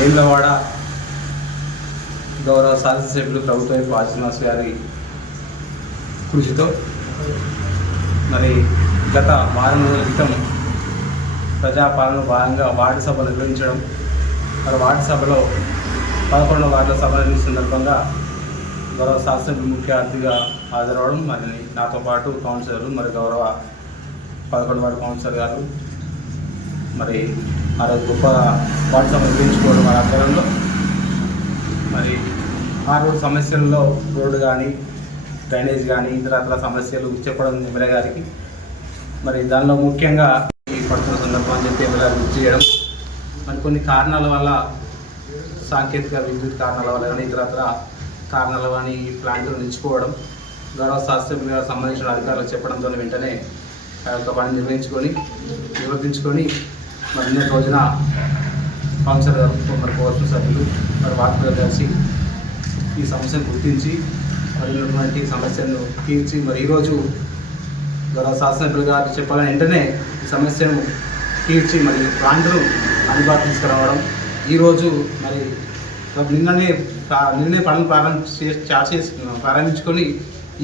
వేములవాడ గౌరవ శాసనసభ్యులు ప్రభుత్వం శ్రీనివాస్ గారి కృషితో మరి గత వారం రోజుల క్రితం ప్రజాపాలన భాగంగా వార్డు సభ నిర్వహించడం, మరి వార్డు సభలో 11వ వార్డుల సభ నిర్వహించిన సందర్భంగా గౌరవ శాసనసభ్యులు ముఖ్య అతిథిగా హాజరవడం, మరి నాతో పాటు కౌన్సిలర్లు, మరి గౌరవ 11వ వార్డు కౌన్సిలర్ గారు మరి ఆ రోజు గొప్ప వార్డు సభ నిర్వహించుకోవడం వారి ఆధ్వర్యంలో మరి ఆ రోజు సమస్యల్లో రోడ్డు కానీ డ్రైనేజ్ కానీ ఇతర సమస్యలు చెప్పడం ఎమ్మెల్యే గారికి, మరి దానిలో ముఖ్యంగా ఈ పడుతున్న సందర్భం చెప్పి ఎమ్మెల్యే గారు గుర్తు చేయడం, మరి కొన్ని కారణాల వల్ల సాంకేతిక విద్యుత్ కారణాల వల్ల కానీ ఇతర కారణాల కానీ ఈ ప్లాంట్లు నిలిచిపోవడం గౌరవ శాసనసభ్యులు గారు సంబంధించిన అధికారులకు చెప్పడంతో వెంటనే ఆ యొక్క పని నిర్వర్తించుకొని మరి నిన్నటి రోజున కౌన్సిలర్ గారు మరి కోర్టు సభ్యులు మరి వార్తలు కలిసి ఈ సమస్యను గుర్తించి మరి ఉన్నటువంటి సమస్యను తీర్చి మరి ఈరోజు గౌరవ శాసనసభ్యులు గారు చెప్పాలని వెంటనే ఈ సమస్యను తీర్చి మరి ప్లాంట్ను అందుబాటు తీసుకురావడం, ఈరోజు మరి నిన్నే పనులు ప్రారంభించుకొని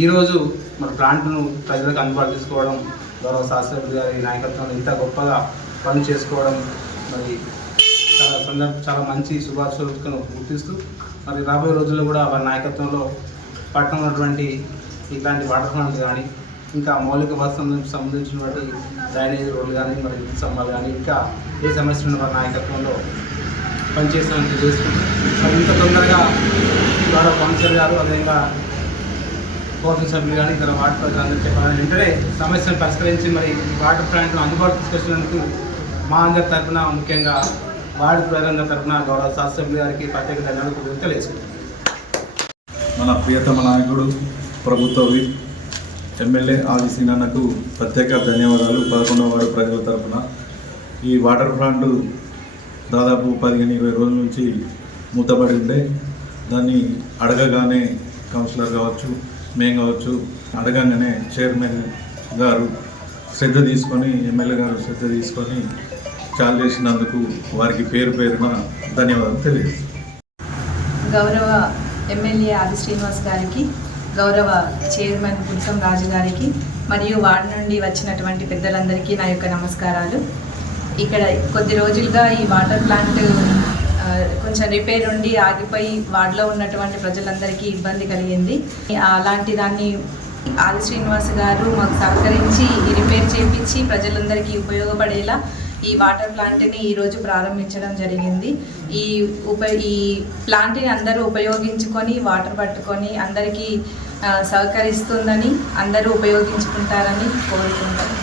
ఈరోజు మన ప్లాంట్ను ప్రజలకు అందుబాటు తీసుకోవడం గౌరవ శాసనసభ్యులు గారి నాయకత్వంలో ఇంత గొప్పగా పని చేసుకోవడం మరి చాలా మంచి శుభాశుభను గుర్తిస్తూ మరి రాబోయే రోజుల్లో కూడా వారి నాయకత్వంలో పట్టణంలో ఉన్నటువంటి ఇట్లాంటి వాటర్ ప్లాంట్లు కానీ ఇంకా మౌలిక వసతులకు సంబంధించినటువంటి డ్రైనేజ్ రోడ్లు కానీ మరి విద్యుత్ స్తంభాలు కానీ ఇంకా ఏ సమస్యలు ఉన్న వారి నాయకత్వంలో పనిచేస్తామని చేసుకుంటూ మరి ఇంత తొందరగా ద్వారా కౌన్సిలర్ గారు అదేవిధంగా కోర్టు సభ్యులు కానీ ఇతర వార్డు ప్రజలందరూ చెప్పాలని వెంటనే సమస్యను పరిష్కరించి మరి వాటర్ ప్లాంట్ను అందుబాటు తీసుకొచ్చినందుకు మా అందరి తరఫున ముఖ్యంగా వార్డు ప్రజలందరి తరఫున గౌరవ శాసనసభ్యులు గారికి ప్రత్యేక ధన్యవాదాలు తెలియజేసుకుంటాం. మన ప్రియతమ నాయకుడు ప్రభుత్వ విప్ ఎమ్మెల్యే ఆది శ్రీనన్నకు ప్రత్యేక ధన్యవాదాలు. 11వ వార్డు ప్రజల తరఫున ఈ వాటర్ ప్లాంట్ దాదాపు 15-20 రోజుల నుంచి మూతపడి ఉండే, దాన్ని అడగగానే కౌన్సిలర్ కావచ్చు మేము కావచ్చు అడగంగానే చైర్మన్ గారు శ్రద్ధ తీసుకొని ఎమ్మెల్యే గారు శ్రద్ధ తీసుకొని చాలు చేసినందుకు వారికి పేరున ధన్యవాదాలు తెలియజేస్తాను. గౌరవ ఎమ్మెల్యే ఆది శ్రీనివాస్ గారికి, గౌరవ చైర్మన్ పుల్సం రాజు గారికి మరియు వార్డు నుండి వచ్చినటువంటి పెద్దలందరికీ నా యొక్క నమస్కారాలు. ఇక్కడ కొద్ది రోజులుగా ఈ వాటర్ ప్లాంట్ కొంచెం రిపేర్ ఉండి ఆగిపోయి వార్డులో ఉన్నటువంటి ప్రజలందరికీ ఇబ్బంది కలిగింది. అలాంటి దాన్ని ఆది శ్రీనివాస్ గారు మాకు సహకరించి ఈ రిపేర్ చేయించి ప్రజలందరికీ ఉపయోగపడేలా ఈ వాటర్ ప్లాంట్ని ఈరోజు ప్రారంభించడం జరిగింది. ఈ ప్లాంట్ని అందరూ ఉపయోగించుకొని వాటర్ పట్టుకొని అందరికీ సహకరిస్తుందని, అందరూ ఉపయోగించుకుంటారని కోరుకుంటారు.